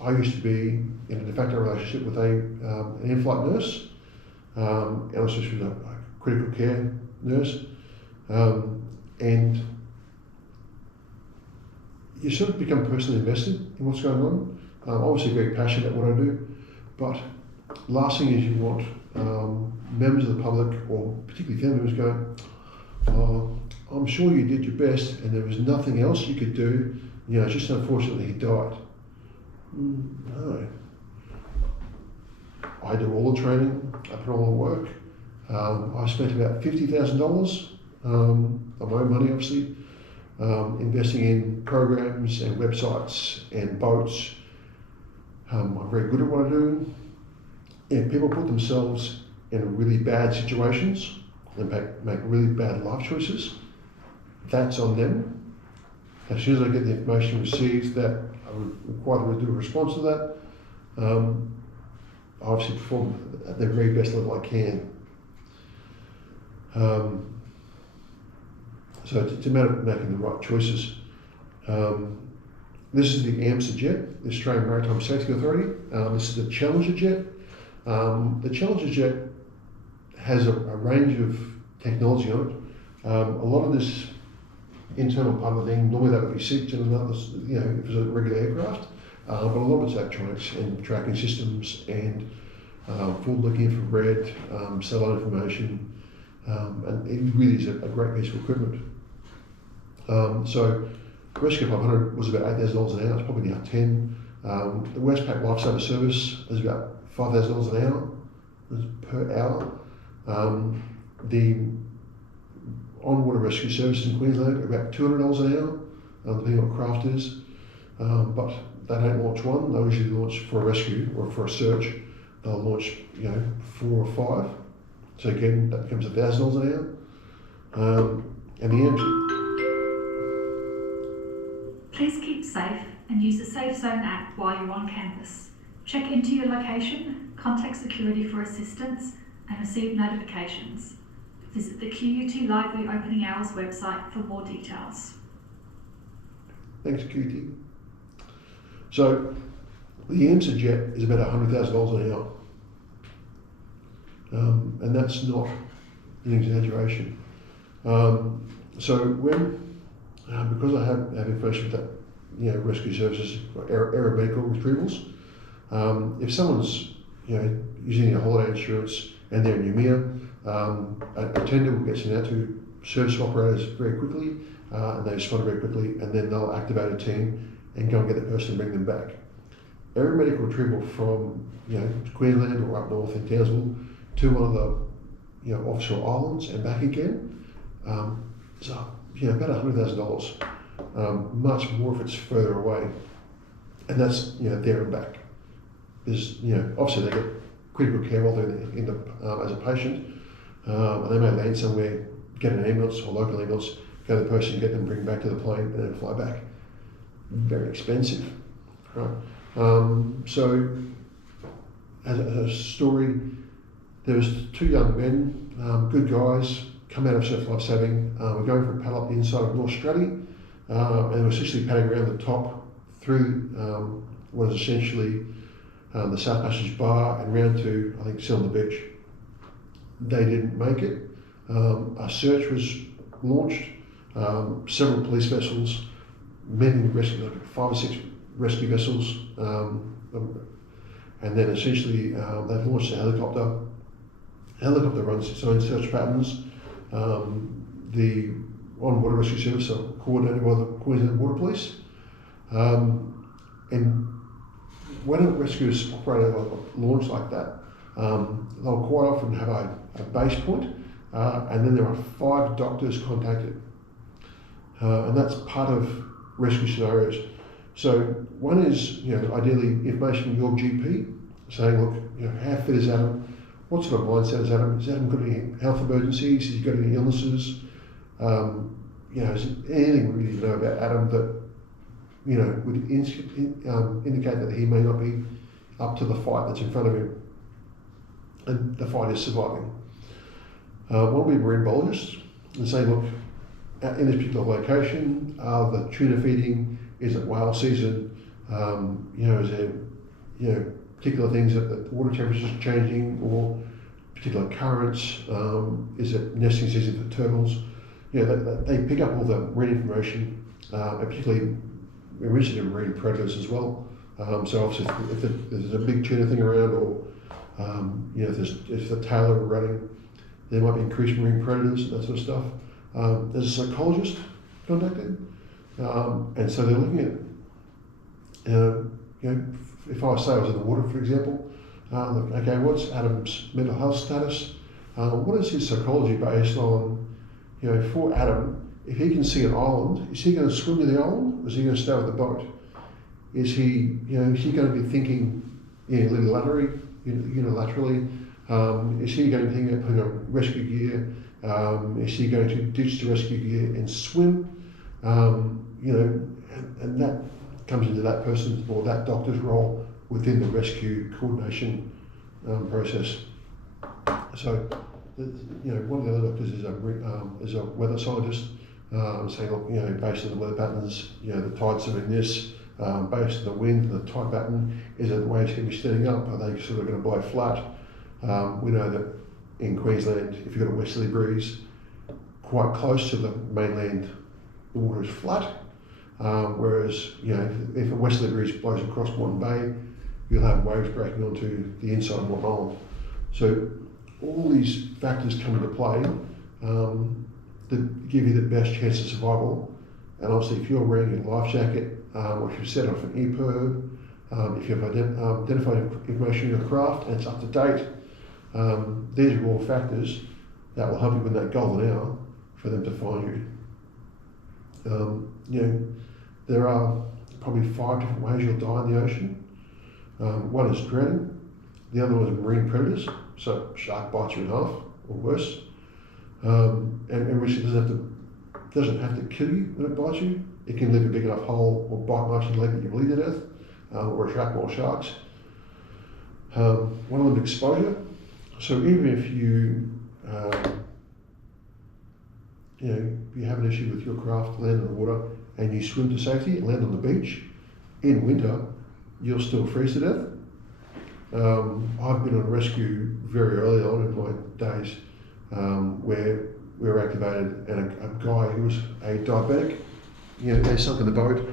I used to be in a de facto relationship with an in-flight nurse, and also she was a critical care nurse, and you sort of become personally invested in what's going on. Obviously very passionate about what I do, but last thing is you want members of the public, or particularly family members, going, "Oh, I'm sure you did your best and there was nothing else you could do. You know, it's just unfortunately he died." No. I do all the training, I put all the work. I spent about $50,000 of my own money, obviously, investing in programs and websites and boats. I'm very good at what I do. If people put themselves in really bad situations and make really bad life choices, that's on them. As soon as I get the information received that I would require them to do a response to that, I obviously perform at the very best level I can. So it's a matter of making the right choices. This is the AMSA jet, the Australian Maritime Safety Authority. This is the Challenger jet. The Challenger jet has a range of technology on it. A lot of this internal part of the thing, normally that would be seats and others, you know, if it was a regular aircraft, but a lot of it's electronics and tracking systems and forward-looking infrared, satellite information, and it really is a great piece of equipment. So Rescue 500 was about $8,000 an hour, it's probably now 10. The Westpac Lifesaver Service is about $5,000 an hour, per hour. The on-water rescue services in Queensland are about $200 an hour, depending on what craft it is. But they don't launch one, they'll usually launch for a rescue or for a search. They'll launch, you know, 4 or 5. So again, that becomes $1,000 an hour. And the engine. Please keep safe and use the Safe Zone app while you're on campus. Check into your location, contact security for assistance, and receive notifications. Visit the QUT Library Opening Hours website for more details. Thanks, QT. So, the AMSA jet is about $100,000 an hour. And that's not an exaggeration. So when, because I have information that, you know, rescue services, aeromedical retrievals, if someone's, you know, using a holiday insurance and they're in Noumea, a tender will get sent out to service operators very quickly, and they respond very quickly, and then they'll activate a team and go and get the person and bring them back. Aeromedical retrieval from, you know, Queensland or up north in Townsville to one of the, you know, offshore islands and back again, so, you know, about $100,000. Much more if it's further away, and that's, you know, there and back. There's, you know, obviously they get critical care while they're in the as a patient, and they may land somewhere, get an ambulance or local ambulance, go to the person, get them, bring back to the plane, and then fly back. Very expensive, right? So, as a story, there was 2 young men, good guys, come out of surf lifesaving. We're going for a paddle up the inside of North Straddie, and we're essentially paddling around the top through what is essentially the South Passage Bar and round to, I think, Cylinder Beach. They didn't make it. A search was launched, several police vessels, many rescue, like 5 or 6 rescue vessels, and then essentially they've launched a helicopter. The helicopter runs its own search patterns. The on-water rescue service are coordinated by the Queensland Water Police. And when a rescue operator launch like that, they'll quite often have a base point, and then there are 5 doctors contacted. And that's part of rescue scenarios. So one is, you know, ideally information from your GP saying, look, you know, how fit is Adam? What sort of mindset has Adam? Has Adam got any health emergencies? Has he got any illnesses? You know, is there anything we need to know about Adam that, you know, would indicate that he may not be up to the fight that's in front of him, and the fight is surviving. One will be a marine biologist and say, look, in this particular location, the tuna feeding, is it whale season? Is there, particular things that the water temperature is changing, or particular currents? Is it nesting season for turtles? They pick up all the marine information, and particularly we're interested in marine predators as well. So obviously, if there's a big tuna thing around, or if the tailor are running, there might be increased marine predators and that sort of stuff. There's a psychologist contacted, and so they're looking at, if I say I was in the water, for example, okay, what's Adam's mental health status? What is his psychology based on? For Adam, if he can see an island, is he going to swim to the island, or is he going to stay with the boat? Is he going to be thinking unilaterally? Is he going to think about putting on rescue gear? Is he going to ditch the rescue gear and swim? And that comes into that person's or that doctor's role within the rescue coordination process. So, one of the other doctors is a weather scientist, saying, look, based on the weather patterns, the tides are in this, based on the wind and the tide pattern, is it the way it's going to be steadying up? Are they sort of going to blow flat? We know that in Queensland, if you've got a westerly breeze, quite close to the mainland, the water is flat. Whereas, if a westerly breeze blows across Moreton Bay, you'll have waves breaking onto the inside of Moreton Island. So all these factors come into play that give you the best chance of survival. And obviously, if you're wearing your life jacket, or if you've set off an EPIRB, if you've identified information in your craft and it's up to date, these are all factors that will help you win that golden hour for them to find you. There are probably 5 different ways you'll die in the ocean. One is drowning, the other one is marine predators, so shark bites you in half or worse, and which doesn't have to kill you when it bites you. It can leave a big enough hole or bite marks in the leg that you bleed to death, or attract more sharks. One of them is exposure. So even if you have an issue with your craft, land in the water, and you swim to safety and land on the beach, in winter, you'll still freeze to death. I've been on rescue very early on in my days, where we were activated, and a guy who was a diabetic, they sunk in the boat.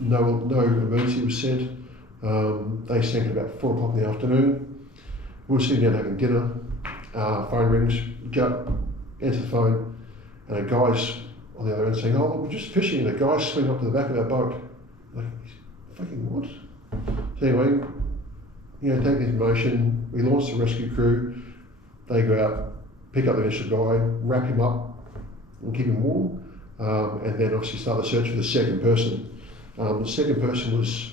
No emergency was sent. They sank at about 4 o'clock in the afternoon. We were sitting down having dinner. Phone rings, get up, answer the phone, and a guy's on the other end saying, "Oh, we're just fishing," and a guy's swimming up to the back of our boat. Like, fucking what? So anyway, take the information. We launch the rescue crew. They go out, pick up the initial guy, wrap him up, and keep him warm, and then obviously start the search for the second person. The second person was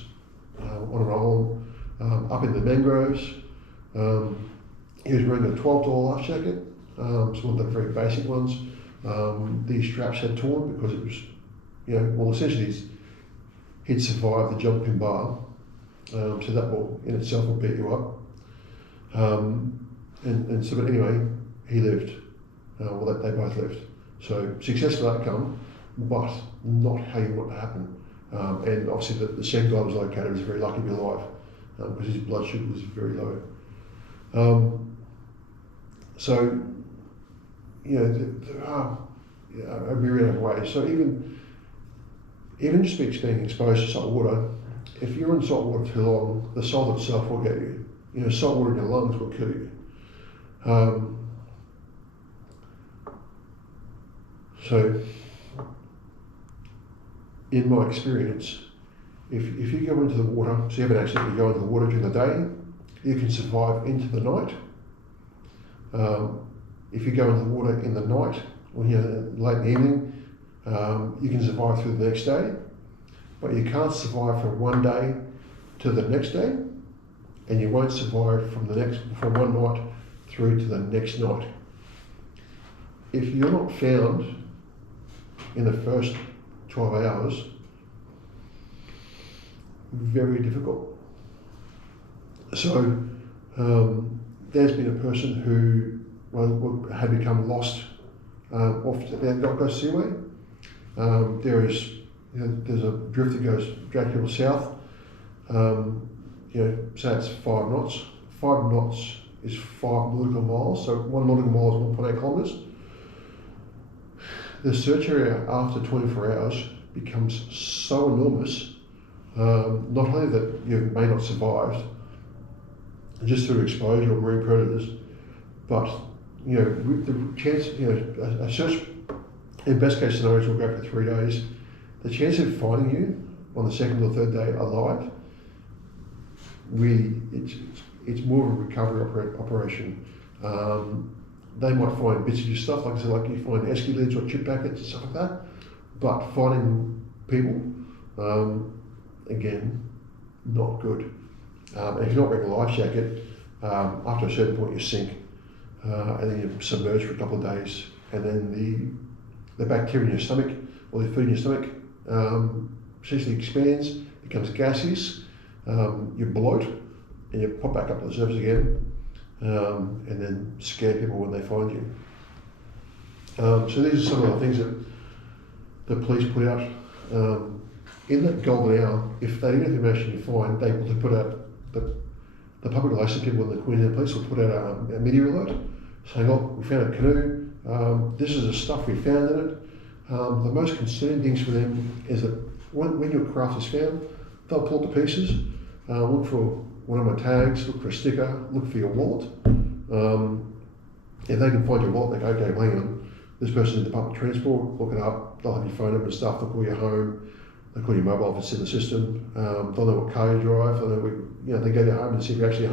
on an island up in the mangroves. He was wearing a 12-dollar life jacket, so one of the very basic ones. These straps had torn because it was, essentially he'd survived the jumping bar, so that will in itself will beat you up. But anyway, he lived. They both lived. So successful outcome, but not how you want it to happen. And obviously the second guy was located, was very lucky to be alive, because his blood sugar was very low. There are a myriad of ways. So even just being exposed to salt water, if you're in salt water too long, the salt itself will get you. Salt water in your lungs will kill you. So in my experience, if you go into the water, so you have an accident, you go into the water during the day, you can survive into the night. If you go into the water in the night, or late in the evening, you can survive through the next day, but you can't survive from one day to the next day, and you won't survive from one night through to the next night. If you're not found in the first 12 hours, very difficult. So there's been a person who had become lost off the Gold Coast Seaway. There is there's a drift that goes Dracula south. Say it's 5 knots. 5 knots is 5 nautical miles, so 1 nautical mile is 1.8 kilometres. The search area after 24 hours becomes so enormous, not only that you may not survive just through exposure or marine predators, but the chance, a search in best case scenarios will go for 3 days. The chance of finding you on the second or third day alive, really, it's more of a recovery operation. They might find bits of your stuff, like I said, like you find esky lids or chip packets and stuff like that. But finding people, again, not good. And if you're not wearing a life jacket, after a certain point you sink, and then you submerge for a couple of days, and then the bacteria in your stomach, or the food in your stomach, essentially expands, becomes gaseous, you bloat, and you pop back up to the surface again, and then scare people when they find you. So these are some of the things that the police put out in that golden hour. If they get information you find, they will put out the public relations people in the Queensland Police will put out a media alert saying, "Oh, we found a canoe. This is the stuff we found in it." The most concerning things for them is that when your craft is found, they'll pull it to pieces, look for one of my tags, look for a sticker, look for your wallet. If they can find your wallet, they go, "Okay, hang on, this person's in the public transport, look it up, they'll have your phone number and stuff, they'll call you home, they'll call your mobile if it's in the system, they'll know what car you drive, they'll know, they go to home and see if you're actually home."